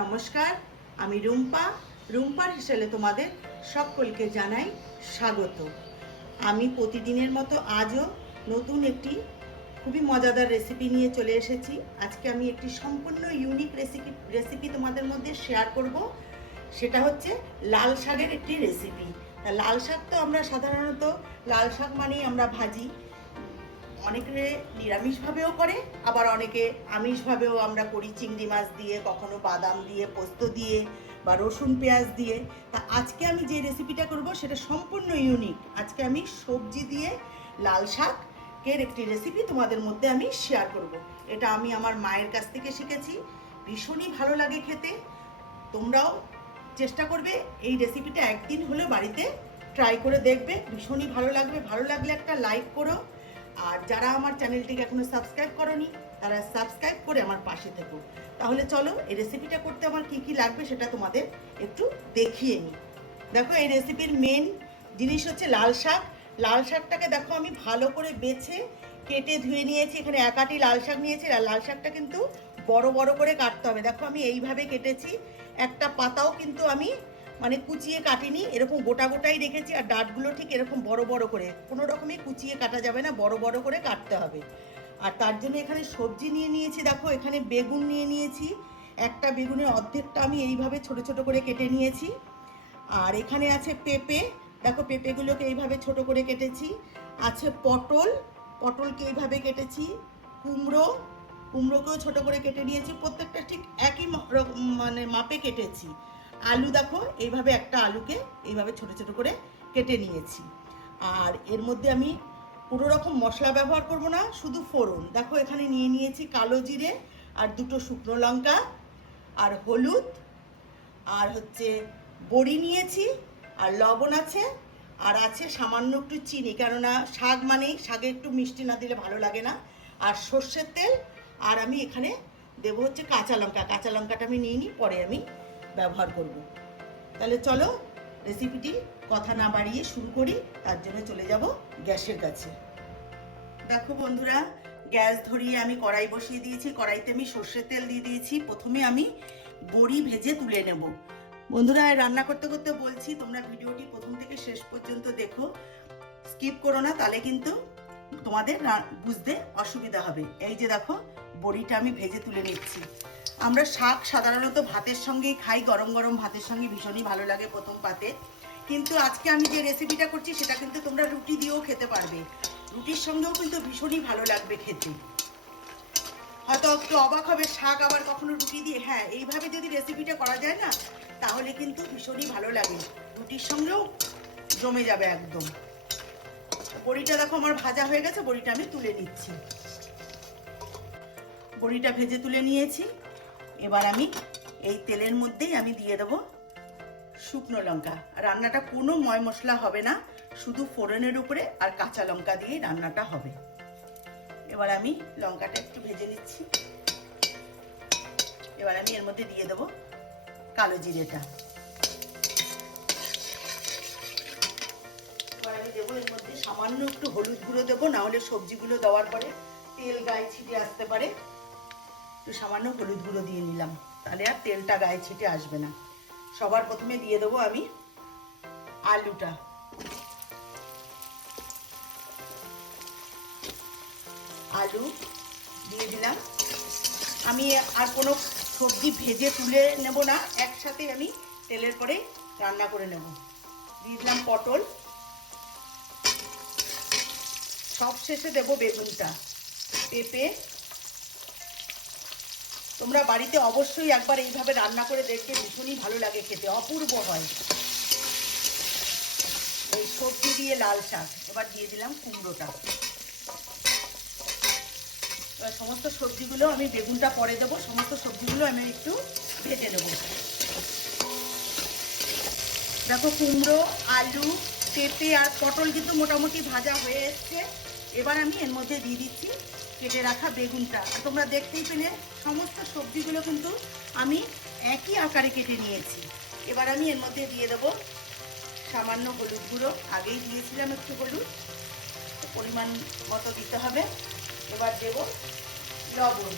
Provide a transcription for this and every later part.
নমস্কার, আমি রুম্পা। রুম্পার হেসেলে তোমাদের সকলকে জানাই স্বাগত। আমি প্রতিদিনের মতো আজও নতুন একটি খুবই মজাদার রেসিপি নিয়ে চলে এসেছি। আজকে আমি একটি সম্পূর্ণ ইউনিক রেসিপি তোমাদের মধ্যে শেয়ার করব। সেটা হচ্ছে লাল শাকের একটি রেসিপি। তা লাল শাক তো আমরা সাধারণত লাল শাক মানেই আমরা ভাজি, অনেকে নিরামিষভাবেও করে, আবার অনেকে আমিষভাবেও আমরা করি, চিংড়ি মাছ দিয়ে, কখনো বাদাম দিয়ে, পোস্ত দিয়ে বা রসুন পেঁয়াজ দিয়ে। তা আজকে আমি যে রেসিপিটা করব সেটা সম্পূর্ণ ইউনিক। আজকে আমি সবজি দিয়ে লাল শাকের একটি রেসিপি তোমাদের মধ্যে আমি শেয়ার করব। এটা আমি আমার মায়ের কাছ থেকে শিখেছি, ভীষণই ভালো লাগে খেতে। তোমরাও চেষ্টা করবে এই রেসিপিটা একদিন হলেও বাড়িতে ট্রাই করে দেখবে, ভীষণই ভালো লাগবে। ভালো লাগলে একটা লাইক করো, আর যারা আমার চ্যানেলটিকে এখনো সাবস্ক্রাইব করোনি তারা সাবস্ক্রাইব করে আমার পাশে থেকো। তাহলে চলো এই রেসিপিটা করতে আমার কি কি লাগবে সেটা তোমাদের একটু দেখিয়ে নিই। দেখো, এই রেসিপির মেন জিনিস হচ্ছে লাল শাক। লাল শাকটাকে দেখো আমি ভালো করে বেছে কেটে ধুয়ে নিয়েছি। এখানে এক আটি লাল শাক নিয়েছি, আর লাল শাকটা কিন্তু বড় বড় করে কাটতে হবে। দেখো আমি এইভাবে কেটেছি, একটা পাতাও কিন্তু আমি কুচিয়ে কাটিনি, এরকম গোটা গোটাই রেখেছি। আর ডাঁটগুলো ঠিক এরকম বড় বড় করে, কোনো রকমই কুচিয়ে কাটা যাবে না, বড় বড় করে কাটতে হবে। আর তার জন্য এখানে সবজি নিয়ে নিয়েছি। দেখো এখানে বেগুন নিয়ে নিয়েছি, একটা বেগুনের অর্ধেকটা আমি এইভাবে ছোট ছোট করে কেটে নিয়েছি। আর এখানে আছে পেঁপে, দেখো পেঁপেগুলোকে এইভাবে ছোট করে কেটেছি। আছে পটল, পটলকে এইভাবে কেটেছি। কুমড়োকেও ছোট করে কেটে নিয়েছি, প্রত্যেকটা ঠিক একই মাপে কেটেছি। আলু দেখো এইভাবে একটা আলুকে এইভাবে ছোট ছোট করে কেটে নিয়েছি। আর এর মধ্যে আমি পুরো রকম মশলা ব্যবহার করব না, শুধু ফোড়ন। দেখো এখানে নিয়ে নিয়েছি কালো জিরে আর দুটো শুকনো লঙ্কা আর হলুদ, আর হচ্ছে বড়ি নিয়েছি, আর লবণ আছে, আর আছে সামান্য একটু চিনি, কেননা শাক মানেই শাকে একটু মিষ্টি না দিলে ভালো লাগে না। আর সর্ষের তেল, আর আমি এখানে দেবো হচ্ছে কাঁচা লঙ্কা। কাঁচা লঙ্কাটা আমি নিয়ে নিই, পরে আমি ব্যবহার করব। তাহলে চলো রেসিপিটি কথা না বাড়িয়ে শুরু করি। তার জন্য চলে যাব গ্যাসের কাছে। দেখো বন্ধুরা, গ্যাস ধরিয়ে আমি কড়াই বসিয়ে দিয়েছি। কড়াইতে আমি সর্ষের তেল দিয়ে দিয়েছি। প্রথমে আমি বড়ি ভেজে তুলে নেব। বন্ধুরা, রান্না করতে করতে বলছি, তোমরা ভিডিওটি প্রথম থেকে শেষ পর্যন্ত দেখো, স্কিপ করো না, তাহলে কিন্তু তোমাদের বুঝতে অসুবিধা হবে। এই যে দেখো, বড়িটা আমি ভেজে তুলে নিচ্ছি। আমরা শাক সাধারণত ভাতের সঙ্গেই খাই, গরম গরম ভাতের সঙ্গে ভীষণই ভালো লাগে প্রথম পাতে। কিন্তু আজকে আমি যে রেসিপিটা করছি সেটা কিন্তু তোমরা রুটি দিয়েও খেতে পারবে, রুটির সঙ্গেও কিন্তু ভীষণই ভালো লাগবে খেতে। হয়তো একটু অবাক হবে, শাক আবার কখনো রুটি দিয়ে। হ্যাঁ, এইভাবে যদি রেসিপিটা করা যায় না, তাহলে কিন্তু ভীষণই ভালো লাগে, রুটির সঙ্গেও জমে যাবে একদম। বড়িটা দেখো আমার ভাজা হয়ে গেছে, বড়িটা আমি তুলে নিচ্ছি। বড়িটা ভেজে তুলে নিয়েছি। এবার আমি এই তেলের মধ্যেই আমি দিয়ে দেবো শুকনো লঙ্কা। রান্নাটা কোনো ময় মশলা হবে না, শুধু ফোড়নের উপরে আর কাঁচা লঙ্কা দিয়েই রান্নাটা হবে। এবার আমি লঙ্কাটা একটু ভেজে নিচ্ছি। এবার আমি এর মধ্যে দিয়ে দেবো কালো জিরেটা। এবার আমি দেবো এর মধ্যে সামান্য একটু হলুদ গুঁড়ো দেবো, না হলে সবজিগুলো দেওয়ার পরে তেল গায়ে ছিটে আসতে পারে। একটু সামান্য হলুদ গুঁড়ো দিয়ে নিলাম, তাহলে আর তেলটা গায়ে ছিটে আসবে না। সবার প্রথমে দিয়ে দেবো আমি আলুটা। আলু দিয়ে দিলাম। আমি আর কোনো সবজি ভেজে তুলে নেব না, একসাথে আমি তেলের পরে রান্না করে নেব। দিয়ে দিলাম পটল। সব শেষে দেবো বেগুনটা। পেঁপে। তোমরা বাড়িতে অবশ্যই একবার এইভাবে রান্না করে দেখবে, ভীষণই ভালো লাগে খেতে, অপূর্ব হয় এই সবজি দিয়ে লাল শাক। এবার দিয়ে দিলাম কুমড়োটা। এবার সমস্ত সবজিগুলো আমি, বেগুনটা পরে দেবো, সমস্ত সবজিগুলো আমি একটু ভেজে নেব। দেখো কুমড়ো, আলু, পেঁপে আর পটল কিন্তু মোটামুটি ভাজা হয়ে এসছে। এবার আমি এর মধ্যে দিয়ে দিচ্ছি কেটে রাখা বেগুনটা। তোমরা দেখতেই পেলে সমস্ত সবজিগুলো কিন্তু আমি একই আকারে কেটে নিয়েছি। এবার আমি এর মধ্যে দিয়ে দেবো সামান্য হলুদ গুঁড়ো। আগেই দিয়েছিলাম একটু হলুদ, পরিমাণ মতো দিতে হবে। এবার দেব লবণ।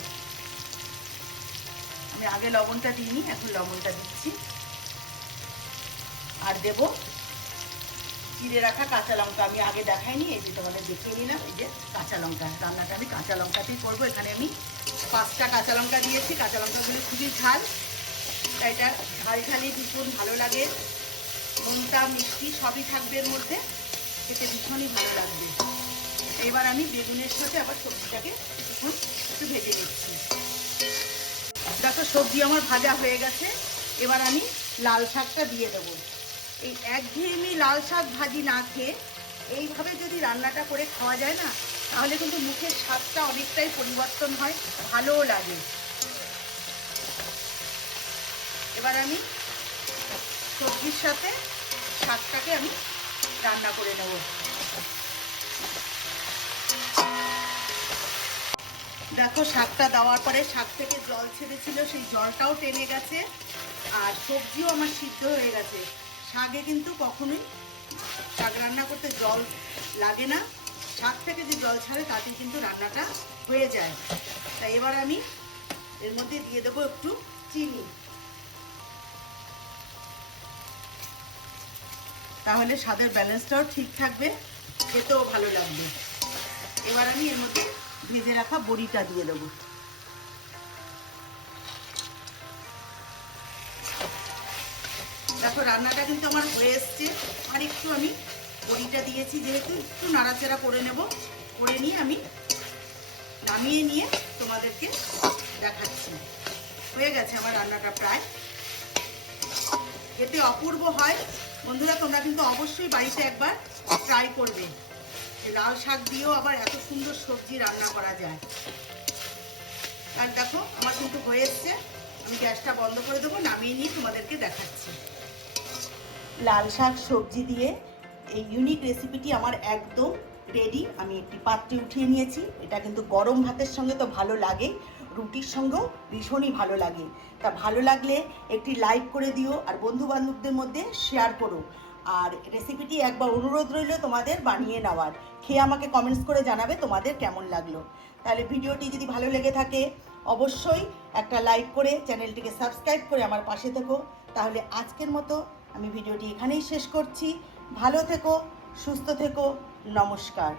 আমি আগে লবণটা দিইনি, এখন লবণটা দিচ্ছি। আর দেব চিড়ে রাখা কাঁচা লঙ্কা। আমি আগে দেখাইনি, এই যে তোমাদের দেখিয়ে নিলাম। এই যে কাঁচা লঙ্কা, রান্নাটা আমি কাঁচা লঙ্কাতেই করবো। এখানে আমি 5টা কাঁচা লঙ্কা দিয়েছি। কাঁচা লঙ্কাগুলো খুবই ঝাল, তাই এটা ঝাল ঝালই ভীষণ ভালো লাগে। নোনতা মিষ্টি সবই থাকবে এর মধ্যে, খেতে ভীষণই ভালো লাগবে। এবার আমি বেগুনের সাথে আবার সবজিটাকে কিছুক্ষণ একটু ভেজে নিচ্ছি। দেখো সবজি আমার ভাজা হয়ে গেছে। এবার আমি লাল শাকটা দিয়ে দেবো। এই একঘেয়েমি লাল শাক ভাজি না খেয়ে এইভাবে যদি রান্নাটা করে খাওয়া যায় না, তাহলে কিন্তু মুখের স্বাদটা অনেকটাই পরিবর্তন হয়, ভালোও লাগে। এবার আমি সবজির সাথে শাকটাকে আমি রান্না করে নেব। দেখো শাকটা দেওয়ার পরে শাক থেকে জল ছেড়েছিল, সেই জলটাও টেনে গেছে, আর সবজিও আমার সিদ্ধ হয়ে গেছে। শাকে কিন্তু কখনোই শাক রান্না করতে জল লাগে না, শাক থেকে যে জল ছাড়ে তাতেই কিন্তু রান্নাটা হয়ে যায়। তাই এবার আমি এর মধ্যে দিয়ে দেবো একটু চিনি, তাহলে স্বাদের ব্যালেন্সটাও ঠিক থাকবে, খেতেও ভালো লাগবে। এবার আমি এর মধ্যে ভেজে রাখা বড়িটা দিয়ে দেবো। দেখো রান্নাটা কিন্তু আমার হয়ে এসছে। আর একটু আমি বড়িটা দিয়েছি যেহেতু, একটু নাড়াচাড়া করে নেব, করে নিয়ে আমি নামিয়ে নিয়ে তোমাদেরকে দেখাচ্ছি। হয়ে গেছে আমার রান্নাটা প্রায়, খেতে অপূর্ব হয়। বন্ধুরা তোমরা কিন্তু অবশ্যই বাড়িতে একবার ট্রাই করবে। লাল শাক দিয়েও আবার এত সুন্দর সবজি রান্না করা যায়। আর দেখো আমার কিন্তু হয়ে এসছে, আমি গ্যাসটা বন্ধ করে দেবো, নামিয়ে নিয়ে তোমাদেরকে দেখাচ্ছি। লাল শাক সবজি দিয়ে এই ইউনিক রেসিপিটি আমার একদম রেডি। আমি একটি পাত্রে উঠিয়ে নিয়েছি। এটা কিন্তু গরম ভাতের সঙ্গে তো ভালো লাগে, রুটির সঙ্গেও ভীষণই ভালো লাগে। তা ভালো লাগলে একটি লাইক করে দিও, আর বন্ধু বান্ধবদের মধ্যে শেয়ার করো। আর রেসিপিটি একবার অনুরোধ রইল তোমাদের বানিয়ে নেওয়ার, খেয়ে আমাকে কমেন্টস করে জানাবে তোমাদের কেমন লাগলো। তাহলে ভিডিওটি যদি ভালো লেগে থাকে অবশ্যই একটা লাইক করে চ্যানেলটিকে সাবস্ক্রাইব করে আমার পাশে থেকো। তাহলে আজকের মতো আমি ভিডিওটি এখানেই শেষ করছি। ভালো থেকো, সুস্থ থেকো, নমস্কার।